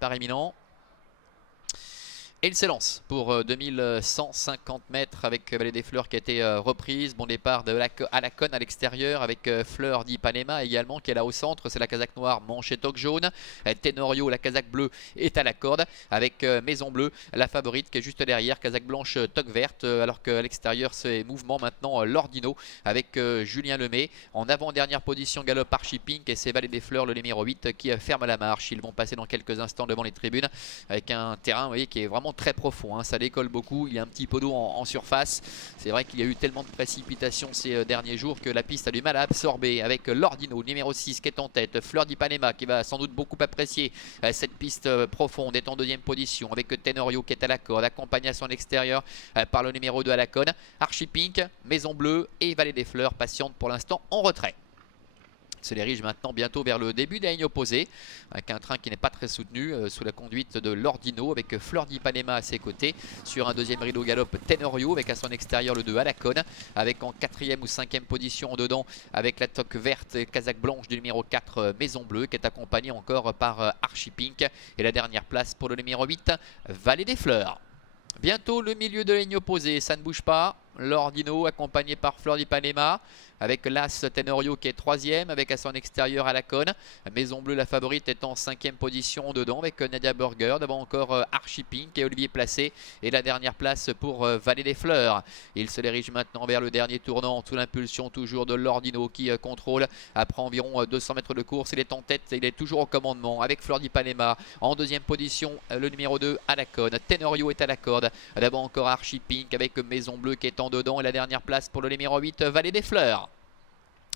Départ imminent. Et il s'élance pour 2150 mètres avec Vallée des Fleurs qui a été reprise. Bon départ de Alacon à l'extérieur avec Fleur d'Ipanema également qui est là au centre. C'est la casaque noire, manche et toque jaune. Tenorio, la casaque bleue, est à la corde avec Maison Bleue, la favorite qui est juste derrière. Casaque blanche, toque verte. Alors qu'à l'extérieur, c'est mouvement maintenant Lordino avec Julien Lemay. En avant-dernière position, galope Archie Pink et c'est Vallée des Fleurs, le numéro 8, qui ferme la marche. Ils vont passer dans quelques instants devant les tribunes avec un terrain, vous voyez, qui est vraiment très profond, hein. Ça décolle beaucoup, il y a un petit peu d'eau en surface. C'est vrai qu'il y a eu tellement de précipitations ces derniers jours que la piste a du mal à absorber avec Lordino, numéro 6 qui est en tête. Fleur d'Ipanema qui va sans doute beaucoup apprécier cette piste profonde, est en deuxième position avec Tenorio qui est à la corde, accompagné à son extérieur par le numéro 2 à la cône. Archie Pink, Maison Bleue et Vallée des Fleurs patiente pour l'instant en retrait. Se dirige maintenant bientôt vers le début des lignes opposées avec un train qui n'est pas très soutenu sous la conduite de Lordino avec Fleur d'Ipanema à ses côtés. Sur un deuxième rideau galope Tenorio avec à son extérieur le 2 à la cône, avec en quatrième ou cinquième position en dedans avec la toque verte casaque blanche du numéro 4 Maison Bleue qui est accompagné encore par Archie Pink. Et la dernière place pour le numéro 8 Vallée des Fleurs. Bientôt le milieu de la ligne opposée, ça ne bouge pas. Lordino accompagné par Fleur d'Ipanema avec l'As Tenorio qui est troisième avec à son extérieur à la cône. Maison Bleue, la favorite, est en cinquième position dedans avec Nadia Burger. Devant encore Archie Pink et Olivier Placé. Et la dernière place pour Vallée des Fleurs. Il se dirige maintenant vers le dernier tournant sous l'impulsion toujours de Lordino qui contrôle après environ 200 mètres de course. Il est en tête, il est toujours au commandement avec Fleur d'Ipanema. En deuxième position, le numéro 2 à la cône. Tenorio est à la corde. D'abord encore Archie Pink avec Maison Bleue qui est en dedans et la dernière place pour le numéro 8 Vallée des Fleurs.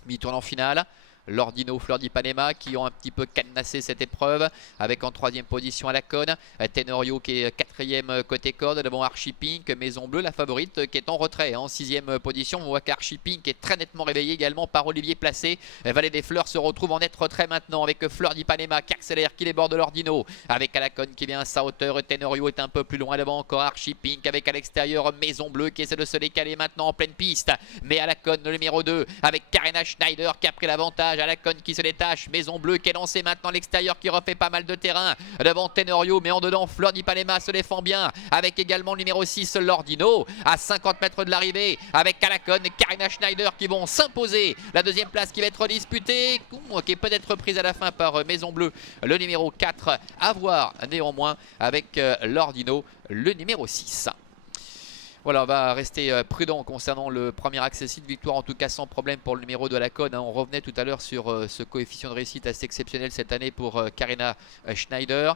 Mi-tournant final, Lordino, Fleur d'Ipanema qui ont un petit peu cadenassé cette épreuve avec en troisième position à la cône Tenorio qui est quatrième côté corde devant Archie Pink. Maison Bleue, la favorite, qui est en retrait en sixième position. On voit qu'Archie Pink est très nettement réveillé également par Olivier Placé. Vallée des Fleurs se retrouve en net retrait maintenant avec Fleur d'Ipanema qui accélère, qui déborde Lordino avec à la cône qui vient à sa hauteur. Tenorio est un peu plus loin devant encore Archie Pink avec à l'extérieur Maison Bleue qui essaie de se décaler maintenant en pleine piste, mais à la cône le numéro 2 avec Karina Schneider qui a pris l'avantage. À la cône qui se détache, Maison Bleue qui est lancée maintenant à l'extérieur, qui refait pas mal de terrain devant Tenorio, mais en dedans Fleur d'Ipanema se défend bien avec également le numéro 6 Lordino à 50 mètres de l'arrivée avec à la cône Karina Schneider qui vont s'imposer. La deuxième place qui va être disputée, qui est peut-être reprise à la fin par Maison Bleue, le numéro 4 à voir néanmoins avec Lordino, le numéro 6. Voilà, on va rester prudent concernant le premier accessible. Victoire en tout cas sans problème pour le numéro 2 à la cône. On revenait tout à l'heure sur ce coefficient de réussite assez exceptionnel cette année pour Karina Schneider.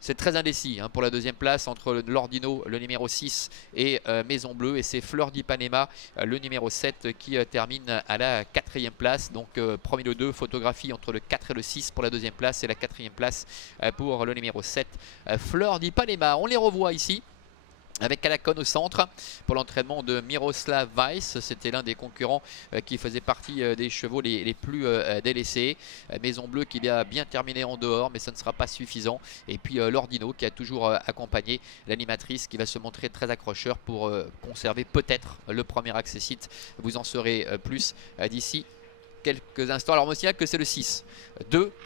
C'est très indécis pour la deuxième place entre Lordino, le numéro 6, et Maison Bleue. Et c'est Fleur d'Ipanema, le numéro 7, qui termine à la quatrième place. Donc premier le 2, photographie entre le 4 et le 6 pour la deuxième place. Et la quatrième place pour le numéro 7, Fleur d'Ipanema. On les revoit ici avec à la cône au centre pour l'entraînement de Miroslav Weiss. C'était l'un des concurrents qui faisait partie des chevaux les plus délaissés. Maison Bleue qui va bien terminer en dehors, mais ça ne sera pas suffisant. Et puis Lordino qui a toujours accompagné l'animatrice, qui va se montrer très accrocheur pour conserver peut-être le premier accessite. Vous en saurez plus d'ici quelques instants. Alors on me signale que c'est le 6. 2